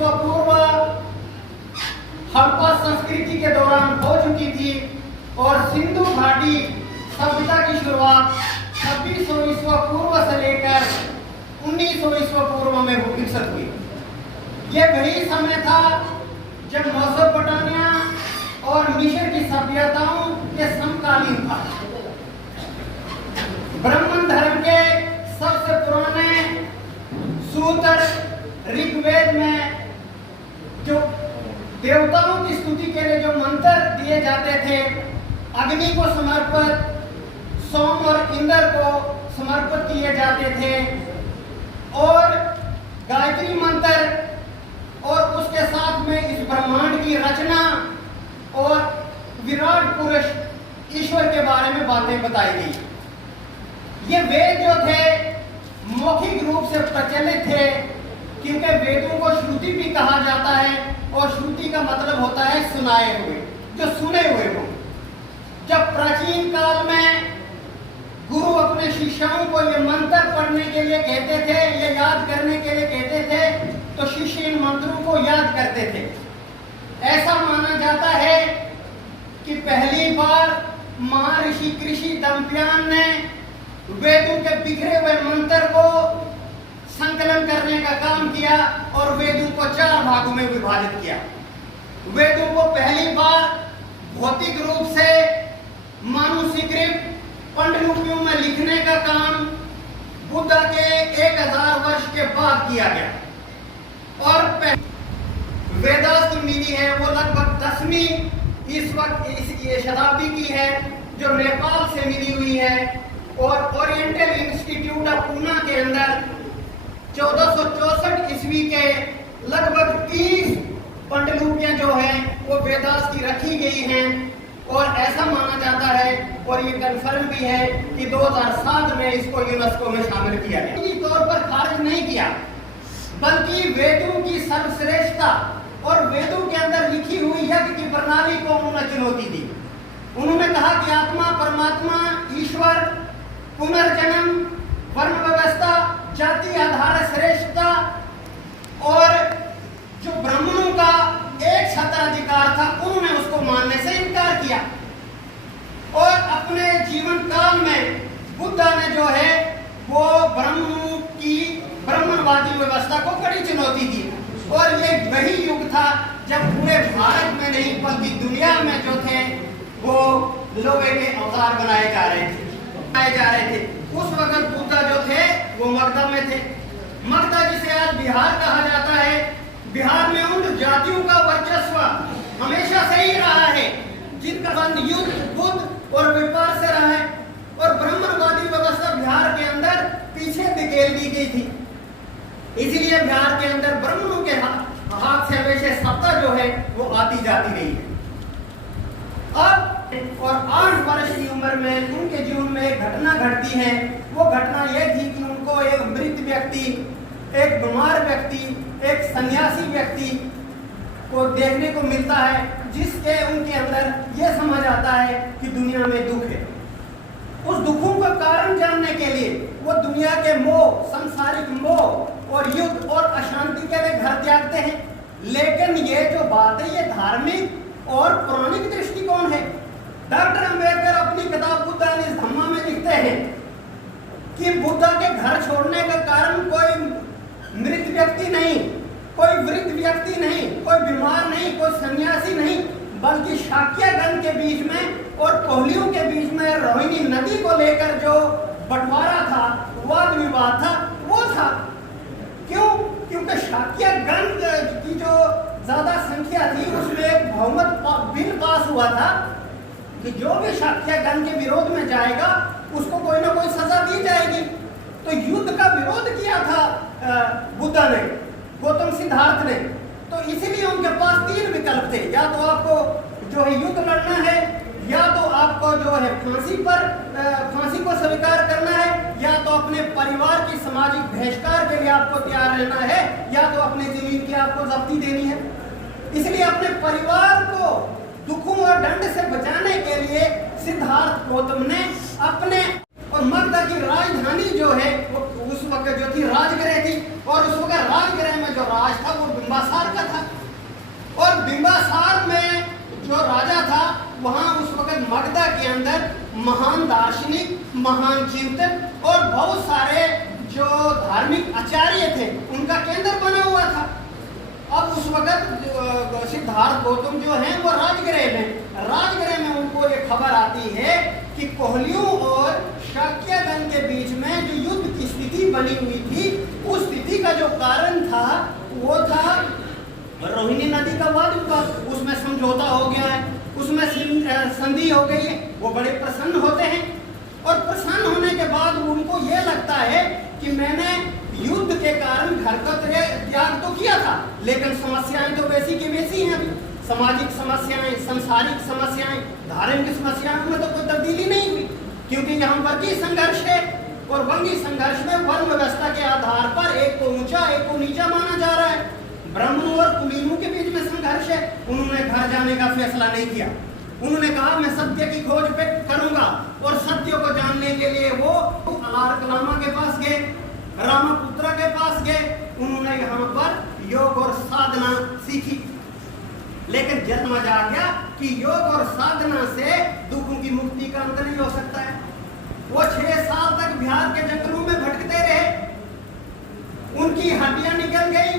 ईस्वी पूर्व हड़प्पा संस्कृति के दौरान हो चुकी थी और सिंधु घाटी सभ्यता की शुरुआत 2600 ईस्वी पूर्व से लेकर 1900 ईस्वी पूर्व में विकसित हुई। यह वही समय था जब मेसोपोटामिया और मिस्र की सभ्यताओं के समकालीन था। ब्राह्मण धर्म के सबसे पुराने सूत्र ऋग्वेद में जो देवताओं की स्तुति के लिए जो मंत्र दिए जाते थे, अग्नि को समर्पित, सोम और इंद्र को समर्पित किए जाते थे और गायत्री मंत्र और उसके साथ में इस ब्रह्मांड की रचना और विराट पुरुष ईश्वर के बारे में बातें बताई गई। ये वेद जो थे मौखिक रूप से प्रचलित थे, क्योंकि वेदों को श्रुति भी कहा जाता है और श्रुति का मतलब होता है सुनाए हुए, जो सुने हुए हो। जब प्राचीन काल में गुरु अपने शिष्यों को ये मंत्र पढ़ने के लिए कहते थे, ये याद करने के लिए कहते थे, तो शिष्य इन मंत्रों को याद करते थे। ऐसा माना जाता है कि पहली बार महर्षि कृषि दंपत्यान ने वेदों के बिखरे हुए मंत्र को संकलन करने का काम किया और वेदों को 4 भागों में विभाजित किया। वेदों को पहली बार भौतिक रूप से मानुस्क्रिप्ट पांडुलिपियों में लिखने का काम बुद्ध के 1000 वर्ष के बाद किया गया और वेदास की मिली है वो लगभग 10वीं इस वक्त इस शताब्दी की है, जो नेपाल से मिली हुई है और ओरिएंटल इंस्टीट्यूट ऑफ पूना के अंदर 1464 ईस्वी के लगभग 30 पांडुलिपियां जो है वो वेदास की रखी गई हैं और ऐसा माना जाता है और ये कंफर्म भी है कि 2007 में इसको यूनेस्को में शामिल किया गया। इसी तौर पर खारिज नहीं किया, बल्कि वेदों की सर्वश्रेष्ठता और वेदों के अंदर लिखी हुई यज्ञ की प्रणाली को उन्होंने चुनौती दी। उन्होंने कहा कि आत्मा, परमात्मा, ईश्वर, पुनर्जन्म, वर्ण व्यवस्था, जाति आधार श्रेष्ठता और जो ब्राह्मणों का एक छत्राधिकार था, उन्होंने उसको मानने से इनकार किया और अपने जीवन काल में बुद्ध ने जो है वो ब्राह्मणों की ब्राह्मणवादी व्यवस्था को कड़ी चुनौती दी। और ये वही युग था जब पूरे भारत में नहीं बल्कि दुनिया में जो थे वो लोहे के अवतार बनाए जा रहे थे। उस वक्त बुद्ध जो थे वो मगधा में थे। मगधा जिसे आज बिहार कहा जाता है, बिहार में उन जातियों का वर्चस्व हमेशा से ही रहा है जिनका संबंध युद्ध, बुद्ध और व्यापार से रहा है और ब्राह्मणवादी व्यवस्था बिहार के अंदर पीछे धकेल दी गई थी। इसीलिए बिहार के अंदर ब्राह्मणों के हाथ से हमेशा सत्ता जो है वो आती जाती रही है। अब और 8 वर्ष की उम्र में उनके जीवन में एक घटना घटती है। वो घटना यह थी कि उनको एक मृत व्यक्ति, एक बीमार व्यक्ति, एक सन्यासी व्यक्ति को देखने को मिलता है, जिसके उनके अंदर यह समझ आता है कि दुनिया में दुख है। उस दुखों का कारण जानने के लिए वो दुनिया के मोह, सांसारिक मोह और युद्ध और अशांति के लिए घर त्यागते हैं। लेकिन ये जो बात है ये धार्मिक और पौराणिक दृष्टिकोण है। डॉक्टर अंबेडकर अपनी किताब बुद्ध एंड हिज धम्मा में लिखते हैं कि बुद्ध के घर छोड़ने का कारण कोई मृत व्यक्ति नहीं, कोई वृद्ध व्यक्ति नहीं, कोई बीमार नहीं, कोई सन्यासी नहीं, बल्कि शाक्यगण के बीच में और कोहलियों के बीच में रोहिणी नदी को लेकर जो बंटवारा था, वाद विवाद था, वो था। क्यों? क्योंकि शाक्यगण की जो ज्यादा संख्या थी उसमें एक बहुमत बिल पास हुआ था कि जो भी शाक्यगण के विरोध में जाएगा उसको कोई ना कोई सजा दी जाएगी। तो युद्ध का विरोध किया था बुद्ध ने, गौतम सिद्धार्थ ने। तो इसीलिए उनके पास 3 विकल्प थे, या तो आपको जो है युद्ध लड़ना है, या तो आपको जो है फांसी को स्वीकार करना है, या तो अपने परिवार की सामाजिक बहिष्कार के लिए आपको तैयार रहना है, या तो अपने जमीन की आपको जब्ती देनी है। इसलिए अपने परिवार को दुखों और दंड से बचाने के लिए सिद्धार्थ गौतम ने अपने और मगधा की राजधानी जो है वो उस वक्त जो थी राजगृह थी, और उस वक्त राजगृह में जो राज था वो बिंबासार का जो राजा था वहाँ उस वक्त मगधा के अंदर महान दार्शनिक, महान चिंतक और बहुत सारे जो धार्मिक आचार्य थे उनका केंद्र बना हुआ था। अब उस वक्त सिद्धार्थ गौतम जो हैं वो राजगृह में, राजगृह में उनको ये खबर आती है कि कोहलियों और शाक्यगण के बीच में जो युद्ध की स्थिति बनी हुई थी, उस स्थिति का जो कारण था वो था रोहिणी नदी का वाद विवाद। उसमें समझौता हो गया है, उसमें संधि हो गई है। वो बड़े प्रसन्न होते हैं और प्रसन्न होने के बाद उनको ये लगता है कि मैंने युद्ध के कारण घर का त्याग तो किया था, लेकिन समस्याएं तो वैसी की वैसी हैं। अभी सामाजिक समस्याएं, सांसारिक समस्याएं, धार्मिक समस्याओं में तो कोई तब्दीली नहीं हुई, क्योंकि यहाँ वर्गीय संघर्ष है और वर्गीय संघर्ष में वर्ण व्यवस्था के आधार पर एक को ऊंचा एक को नीचा माना जा रहा है। ब्राह्मणों और कुलीनों के बीच में संघर्ष है। उन्होंने घर जाने का फैसला नहीं किया। उन्होंने कहा मैं सत्य की खोज पे करूंगा और सत्य को जानने के लिए वो अलार कलामा के पास गए, रामापुत्रा के पास गए। उन्होंने यहाँ पर योग और साधना सीखी, लेकिन जब समझ आ गया कि योग और साधना से दुखों की मुक्ति का अंत नहीं हो सकता है। वो 6 साल तक बिहार के जंगलों में भटकते रहे, उनकी हड्डियां निकल गई,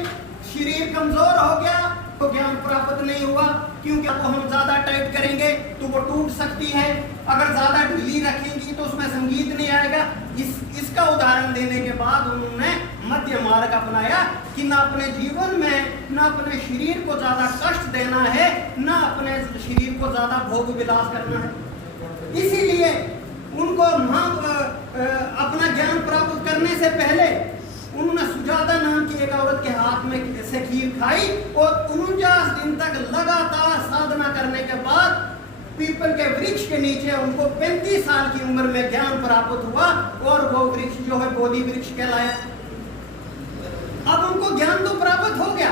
शरीर कमजोर हो गया, तो ज्ञान प्राप्त नहीं हुआ, क्योंकि वो हम ज्यादा टाइट करेंगे तो वो टूट सकती है, अगर ज्यादा ढीली रखेंगी तो उसमें संगीत नहीं आएगा। इसका उदाहरण देने के बाद उन्होंने मध्य मार्ग अपनाया कि ना अपने जीवन में ना अपने शरीर को ज्यादा कष्ट देना है, ना अपने शरीर को ज्यादा भोग विलास करना है। इसीलिए उनको अपना ज्ञान प्राप्त करने से पहले उन्होंने सुजाता नाम की एक औरत के हाथ में से खीर खाई और 49 दिन तक लगातार साधना करने के बाद पीपल के वृक्ष के नीचे उनको 35 साल की उम्र में ज्ञान प्राप्त हुआ और वो वृक्ष जो है बोधि वृक्ष कहलाया। अब उनको ज्ञान तो प्राप्त हो गया।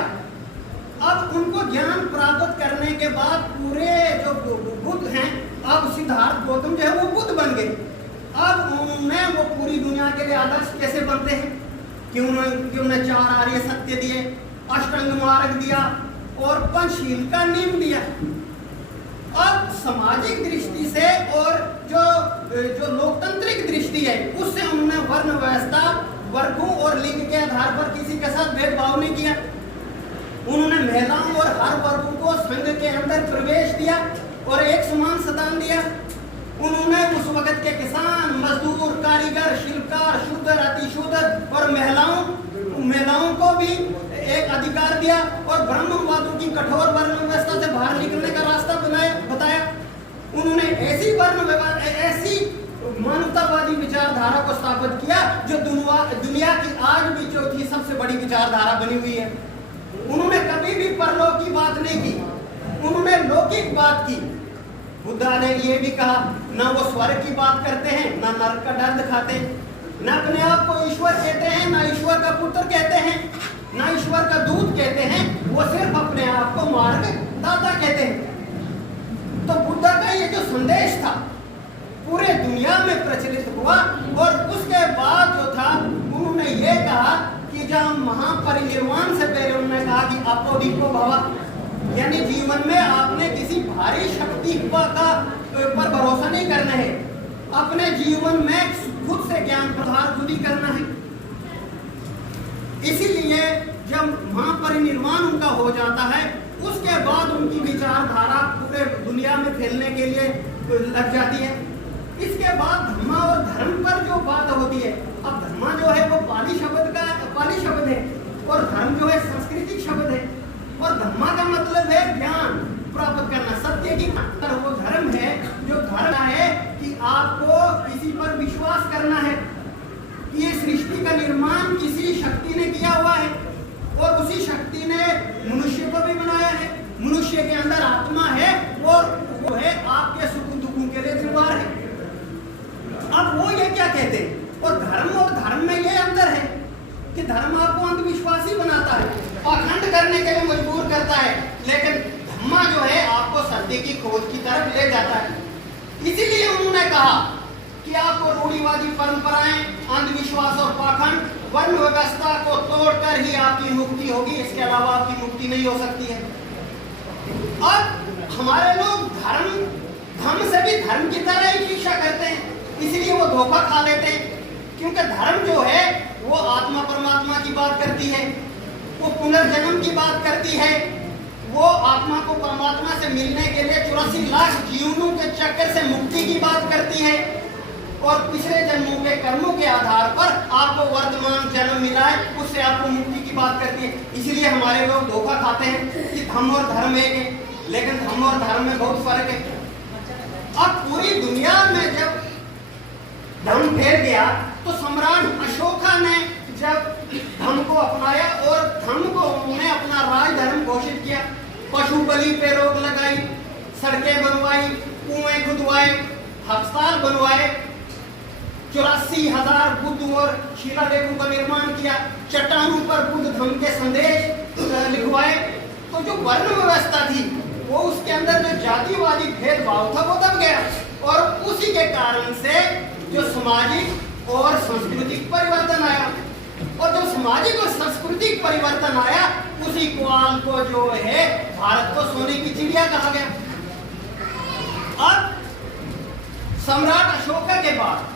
अब उनको ज्ञान प्राप्त करने के बाद पूरे जो बुद्ध हैं, अब सिद्धार्थ गौतम जो है वो बुद्ध बन गए। अब उन्होंने वो पूरी दुनिया के लिए आदर्श कैसे बनते हैं कि उन्होंने 4 आर्य सत्य दिए, अष्टांग मार्ग दिया और पंचशील का नियम दिया। अब सामाजिक दृष्टि से और जो लोकतांत्रिक दृष्टि है उससे उन्होंने वर्ण व्यवस्था, वर्गों और लिंग के आधार पर किसी के साथ भेदभाव नहीं किया। उन्होंने महिलाओं और हर वर्ग को संघ के अंदर प्रवेश दिया और एक समान स्थान दिया। उन्होंने उस वक्त के किसान, मजदूर, कारीगर, शिल्पकार, शूद्र, अतिशूद्र और महिलाओं को भी एक अधिकार दिया और ब्राह्मणवादों की कठोर वर्ण व्यवस्था से बाहर निकलने का रास्ता बताया। उन्होंने ऐसी ऐसी मानवतावादी विचारधारा को स्थापित किया जो दुनिया की आज भी चौथी सबसे बड़ी विचारधारा बनी हुई है। उन्होंने कभी भी परलोक की बात नहीं की, उन्होंने लौकिक बात की। बुद्धा ने ये भी कहा, ना वो स्वर्ग की बात करते हैं, ना नरक का डर दिखाते हैं, ना अपने आप को ईश्वर कहते हैं, ना ईश्वर का पुत्र कहते हैं, ना ईश्वर का दूत कहते हैं, वो सिर्फ अपने आप को मार्ग दाता कहते हैं। तो बुद्धा का ये जो संदेश था पूरे दुनिया में प्रचलित हुआ और उसके बाद जो था उन्होंने ये कहा कि जब महापरिनिर्वाण से पहले उन्होंने कहा कि अपो दीपो भव, यानी जीवन में आपने किसी भारी शक्ति पर भरोसा नहीं करना है, अपने जीवन में खुद से ज्ञान प्रसार खुद ही करना है। इसीलिए जब महापरिनिर्वाण उनका हो जाता है उसके बाद उनकी विचारधारा पूरे दुनिया में फैलने के लिए लग जाती है। इसके बाद धर्म और धर्म पर जो बात होती है, अब धर्म जो है वो पाली शब्द है और धर्म जो है सांस्कृतिक शब्द है और धर्म का मतलब है ज्ञान प्राप्त करना, सत्य की खातिर वो धर्म है जो धर्म है कि आपको किसी पर विश्वास करना है कि ये सृष्टि का निर्माण किसी शक्ति ने किया हुआ है और उसी शक्ति ने मनुष्य को भी बनाया है, मनुष्य के अंदर आत्मा है और वो है आपके सुख दुखों के लिए जिम्मेदार है। अब वो ये क्या कहते हैं, और धर्म में ये अंतर है कि धर्म आपको अंधविश्वासी बनाता है, अखंड करने के लिए मजबूर करता है, लेकिन धम्मा जो है आपको सत्य की खोज की तरफ ले जाता है। इसीलिए उन्होंने कहा कि आपको रूढ़िवादी परंपराएं, अंधविश्वास और पाखंड, वर्ण व्यवस्था को तोड़कर ही आपकी मुक्ति होगी, इसके अलावा आपकी मुक्ति नहीं हो सकती है। अब हमारे लोग धर्म से भी धर्म की तरह ही शिक्षा करते हैं, इसलिए वो धोखा खा लेते हैं। क्योंकि धर्म जो है वो आत्मा परमात्मा की बात करती है, वो पुनर्जन्म की बात करती है, वो आत्मा को परमात्मा से मिलने के लिए 84 लाख जीवनों के चक्कर से मुक्ति की बात करती है, और पिछले जन्मों के कर्मों के आधार पर आपको वर्तमान जन्म मिला है, उससे आपको मुक्ति की बात करती है। इसलिए हमारे लोग धोखा खाते हैं कि धर्म और धर्म एक है, लेकिन धर्म और धर्म में बहुत फर्क है। अब पूरी दुनिया में जब धर्म फैल गया तो सम्राट अशोका ने जब धर्म को अपनाया और धर्म को उन्होंने अपना राज धर्म घोषित किया, पशु बलि पे रोक लगाई, सड़कें बनवाई, कुएं खुदवाए, अस्पताल बनवाए, 84,000 बुद्ध और शिलालेखों का निर्माण किया, चट्टानों पर बुद्ध धर्म के संदेश लिखवाए। तो जो वर्ण व्यवस्था थी वो उसके अंदर जो जातिवादी भेदभाव था वो दब गया, और उसी के कारण से जो सामाजिक और सांस्कृतिक परिवर्तन आया, और जो सामाजिक और सांस्कृतिक परिवर्तन आया उसी काल को जो है भारत को सोने की चिड़िया कहा गया। अब सम्राट अशोका के बाद,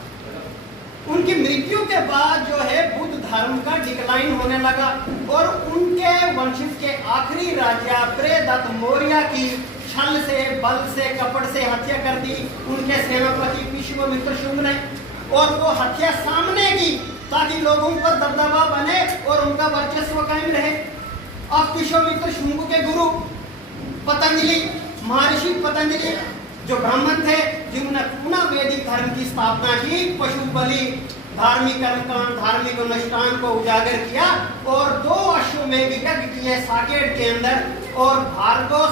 उनकी मृत्यु के बाद जो है बुद्ध धर्म का डिक्लाइन होने लगा, और उनके वंशज के आखिरी राजा प्रियदत्त मौर्य की छल से, बल से, कपट से हत्या कर दी उनके सेनापति विश्वामित्र शुंग ने, और वो हत्या सामने की ताकि लोगों पर दबदबा बने और उनका वर्चस्व कायम रहे। अब विश्वामित्र शुंग के गुरु पतंजलि, महर्षि पतंजलि जो ब्राह्मण थे, जिन्होंने पुनः वैदिक धर्म की स्थापना की, पशु बलि, धार्मिक कर्मकांड, धार्मिक अनुष्ठान को उजागर किया, और 2 अश्वमेध यज्ञ किए साकेत के अंदर, और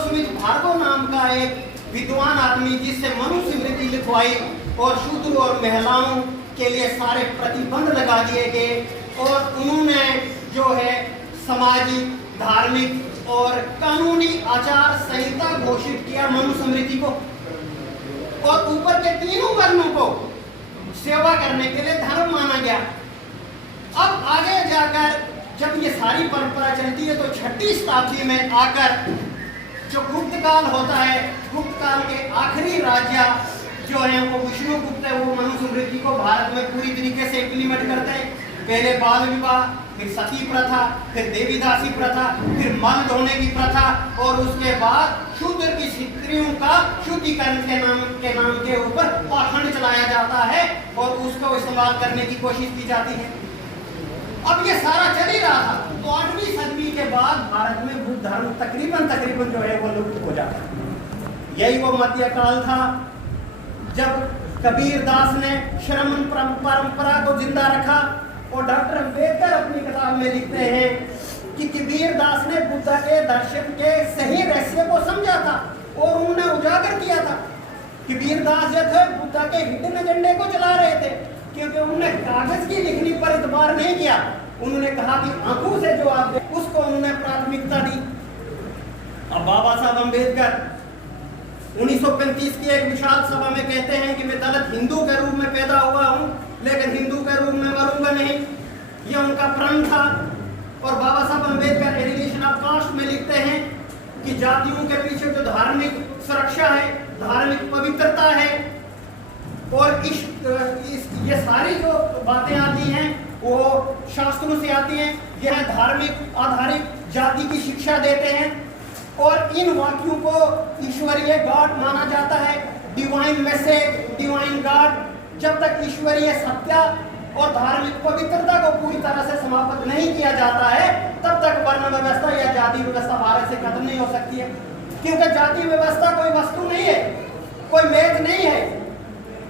स्मित भार्गव नाम का एक विद्वान आदमी जिससे मनुस्मृति लिखवाई, और शूद्र और महिलाओं के लिए सारे प्रतिबंध लगा दिए गए, और उन्होंने जो है सामाजिक, धार्मिक और कानूनी आचार संहिता घोषित किया मनुस्मृति को, और ऊपर के तीनों वर्णों को सेवा करने के लिए धर्म माना गया। अब आगे जाकर जब ये सारी परंपरा चलती है तो 6वीं शताब्दी में आकर जो गुप्त काल होता है, गुप्त काल के आखिरी राजा जो है वो विष्णुगुप्त है, वो मनुस्मृति को भारत में पूरी तरीके से इम्प्लीमेंट करते हैं। पहले बाल विवाह, फिर सती प्रथा, फिर देवीदासी प्रथा, फिर मल धोने की प्रथा, और उसके बाद शूद्र की स्त्रियों का शुद्धिकरण के नाम के ऊपर पाखंड चलाया जाता है, और उसको इस्तेमाल करने की कोशिश की जाती है। अब ये सारा चल ही रहा था, तो 8वीं सदी के बाद भारत में बुद्ध धर्म तकरीबन जो है वो लुप्त हो जाता है। यही वो मध्यकाल था जब कबीर दास ने श्रमण परंपरा को जिंदा रखा, और डॉक्टर अम्बेडकर अपनी किताब में लिखते हैं कि कबीर दास ने बुद्ध के दर्शन के सही रहस्य को समझा था और उन्होंने उजागर किया था। कबीर दास जो थे बुद्ध के हिडन एजेंडे को चला रहे थे, क्योंकि उन्होंने कागज की लिखनी पर इतबार नहीं किया, उन्होंने कहा कि आंखों से जो आप उसको उन्होंने प्राथमिकता दी। अब बाबा साहब अम्बेडकर 1935 की एक विशाल सभा में कहते हैं कि मैं दलित हिंदू के रूप में पैदा हुआ हूँ, लेकिन हिंदू के रूप में मरूंगा नहीं, ये उनका प्रण था। और बाबा Saheb Ambedkar allegation of cast में लिखते हैं कि जातियों के पीछे जो धार्मिक सुरक्षा है, धार्मिक पवित्रता है, और ये सारी जो बातें आती हैं वो शास्त्रों से आती हैं, यह धार्मिक आधारित जाति की शिक्षा देते हैं, और इन वाक्यों को ईश्वरीय गॉड माना जाता है, डिवाइन मैसेज, डिवाइन गॉड। जब तक ईश्वरीय सत्य और धार्मिक पवित्रता को पूरी तरह से समाप्त नहीं किया जाता है, तब तक वर्ण व्यवस्था या जाति व्यवस्था भारत से खत्म नहीं हो सकती है। क्योंकि जाति व्यवस्था कोई वस्तु नहीं है, कोई मेज नहीं है,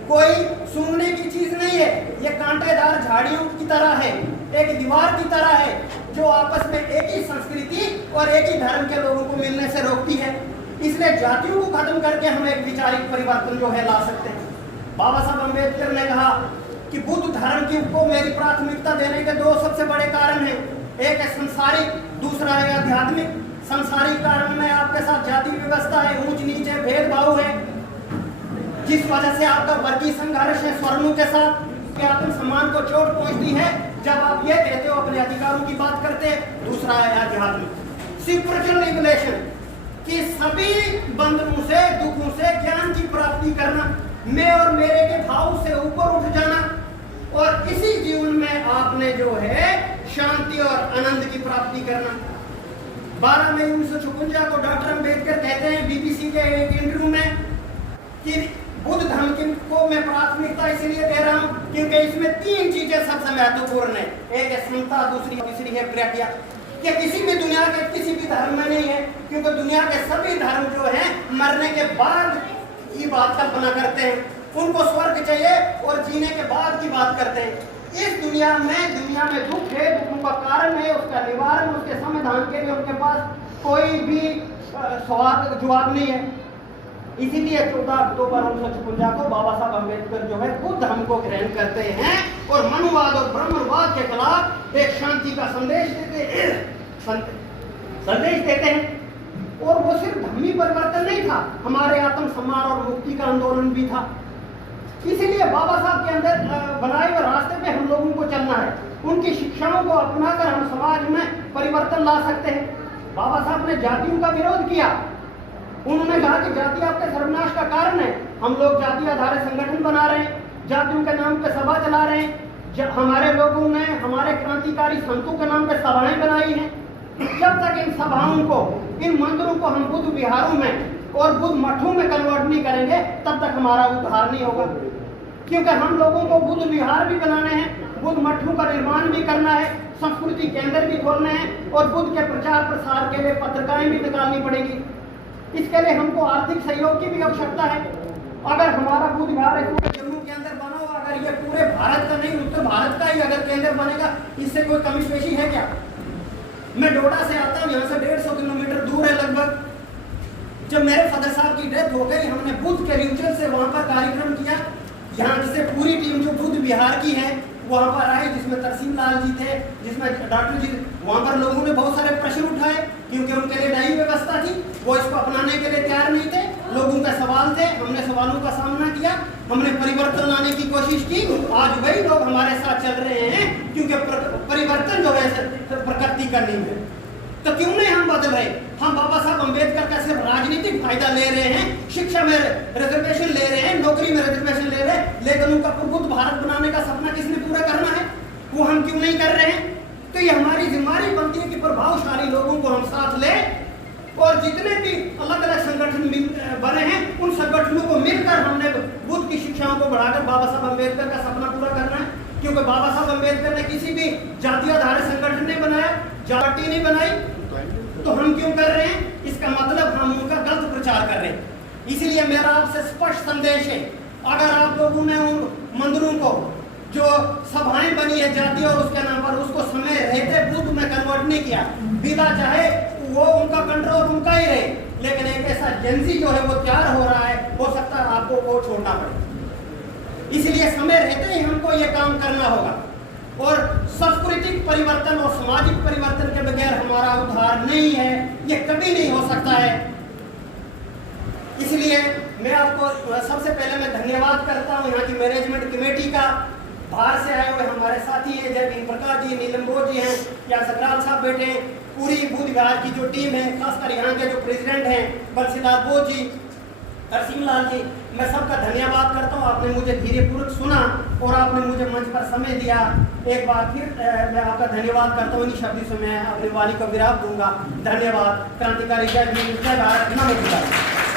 कोई सूंघने की चीज नहीं है, ये कांटेदार झाड़ियों की तरह है, एक दीवार की तरह है जो आपस में एक ही संस्कृति और एक ही धर्म के लोगों को मिलने से रोकती है। इसलिए जातियों को खत्म करके हम एक वैचारिक परिवर्तन जो है ला सकते हैं। बाबा साहब अम्बेडकर ने कहा कि बुद्ध धर्म की को मेरी प्राथमिकता देने के 2 सबसे बड़े कारण हैं, एक है संसारिक, दूसरा है आध्यात्मिक। संसारिक कारण में आपके साथ जाति व्यवस्था है, ऊंच नीच है, भेदभाव है, जिस वजह से आपका वर्गीय संघर्ष है स्वर्णों के साथ, कि आत्म सम्मान को चोट पहुंचती है जब आप ये कहते हो, अपने अधिकारों की बात करते हैं। दूसरा है आध्यात्मिक, स्पिरिचुअल रिवलेशन, कि सभी बंधनों से, दुखों से ज्ञान की प्राप्ति करना, मैं और मेरे के भाव से ऊपर उठ जाना, और इसी जीवन में आपने जो है शांति और आनंद की प्राप्ति करना। 12 मई 1956 को डॉक्टर अम्बेडकर कहते हैं बीबीसी के एक इंटरव्यू में कि बुद्ध धर्म को मैं प्राथमिकता इसलिए दे रहा हूं क्योंकि इसमें 3 चीजें सबसे महत्वपूर्ण है। एक है समता, तीसरी है प्रज्ञा। ये किसी भी दुनिया के किसी भी धर्म में नहीं है, क्योंकि दुनिया के सभी धर्म जो है मरने के बाद की बात कल्पना करते हैं, उनको स्वर्ग चाहिए और जीने के बाद की बात करते हैं। इस दुनिया में दुख है, दुखों का कारण है, उसका निवारण, उसके समाधान के लिए उनके पास कोई भी सवाल जवाब नहीं है। इसीलिए 14 अक्टूबर 1956 को बाबा साहब अम्बेडकर जो है बुद्ध धर्म को ग्रहण करते हैं और मनुवाद और ब्रह्मवाद के खिलाफ एक शांति का संदेश देते हैं। और वो सिर्फ धर्मी परिवर्तन नहीं था, हमारे आत्मसम्मान और मुक्ति का आंदोलन भी था। इसीलिए बाबा साहब के अंदर बनाए हुए रास्ते पे हम लोगों को चलना है। उनकी शिक्षाओं को अपनाकर हम समाज में परिवर्तन ला सकते हैं। बाबा साहब ने जातियों का विरोध किया। उन्होंने कहा कि जाति आपके सर्वनाश का कारण है। हम लोग जाति आधारित संगठन बना रहे हैं, जातियों के नाम पे सभा चला रहे हैं। हमारे लोगों ने हमारे क्रांतिकारी संतों के नाम पे सभाएं बनाई हैं। जब तक इन सभाओं को, इन मंदिरों को हम बुद्ध विहारों में और बुद्ध मठों में कन्वर्ट नहीं करेंगे, तब तक हमारा उद्धार नहीं होगा। क्योंकि हम लोगों को बुद्ध विहार भी बनाने हैं, बुद्ध मठों का निर्माण भी करना है, संस्कृति केंद्र भी खोलने हैं और बुद्ध के प्रचार प्रसार के लिए पत्रिकाएं भी निकालनी पड़ेगी। इसके लिए हमको आर्थिक सहयोग की भी आवश्यकता है। अगर हमारा बुद्ध विहार जम्मू के अंदर बना हो, अगर ये पूरे भारत का नहीं उत्तर भारत का ही अगर केंद्र बनेगा, इससे कोई कमी पेशी है क्या? मैं डोडा से आता हूँ, यहाँ से 150 किलोमीटर दूर है लगभग। जब मेरे फादर साहब की डेथ हो गई, हमने बुद्ध के रिचुअल से वहाँ पर कार्यक्रम किया। यहाँ से पूरी टीम जो बुद्ध विहार की है वहाँ पर आए, जिसमें तरसीम लाल जी थे, जिसमें डॉक्टर जी। वहाँ पर लोगों ने बहुत सारे प्रश्न उठाए क्योंकि उनके लिए नई व्यवस्था थी, वो इसको अपनाने के लिए तैयार नहीं थे। लोगों के सवाल थे, हमने सवालों का सामना किया, हमने परिवर्तन लाने की कोशिश की। आज वही लोग हमारे साथ चल रहे हैं क्योंकि परिवर्तन जो है प्रकृति का नियम है। तो क्यों नहीं हम बदल रहे? हम बाबा साहब अम्बेडकर का सिर्फ राजनीतिक फायदा ले रहे हैं, शिक्षा में रिजर्वेशन ले रहे हैं, नौकरी में रिजर्वेशन ले रहे हैं, लेकिन उनका प्रबुद्ध भारत बनाने का सपना किसने पूरा करना है? वो हम क्यों नहीं कर रहे हैं? तो ये हमारी जिम्मेदारी बनती है कि प्रभावशाली लोगों को हम साथ लें और जितने भी अलग अलग संगठन बने हैं उन संगठनों को मिलकर हमने बुद्ध की शिक्षाओं को बढ़ाकर बाबा साहब अम्बेडकर का सपना पूरा करना है। क्योंकि बाबा साहब अम्बेडकर ने किसी भी जाति आधारित संगठन नहीं बनाया, जाति नहीं बनाई, तो हम क्यों कर रहे हैं? इसका मतलब हम उनका गलत प्रचार कर रहे हैं। इसीलिए मेरा आपसे स्पष्ट संदेश है, अगर आप लोगों ने उन मंदिरों को जो सभाएं बनी है जाति और उसके नाम पर, उसको समय रहते बुद्ध में कन्वर्ट नहीं किया, बिना चाहे वो उनका कंट्रोल उनका ही रहे, लेकिन एक ऐसा एजेंसी जो है वो तैयार हो रहा है, हो सकता है आपको वो छोड़ना पड़े। इसलिए समय रहते ही हमको ये काम करना होगा। और सांस्कृतिक परिवर्तन और सामाजिक परिवर्तन के बगैर हमारा उद्धार नहीं है, ये कभी नहीं हो सकता है। इसलिए मैं आपको सबसे पहले मैं धन्यवाद करता हूँ यहाँ की मैनेजमेंट कमेटी का, बाहर से आए हुए हमारे साथी हैं, जय भीम प्रकाश जी, नीलम बोध जी हैं, या सकराल साहब बैठे हैं, पूरी बुद्ध विहार की जो टीम है, खासकर यहाँ के जो प्रेसिडेंट हैं बंसीलाल बोध जी, तरसीम लाल जी, मैं सबका धन्यवाद करता हूँ। आपने मुझे धीरेपूर्वक सुना और आपने मुझे मंच पर समय दिया। एक बार फिर मैं आपका धन्यवाद करता हूँ। इन्हीं शब्दों से मैं अपनी वाणी को विराम दूंगा। धन्यवाद। क्रांतिकारी जय भीम, जय भारत, नमस्कार।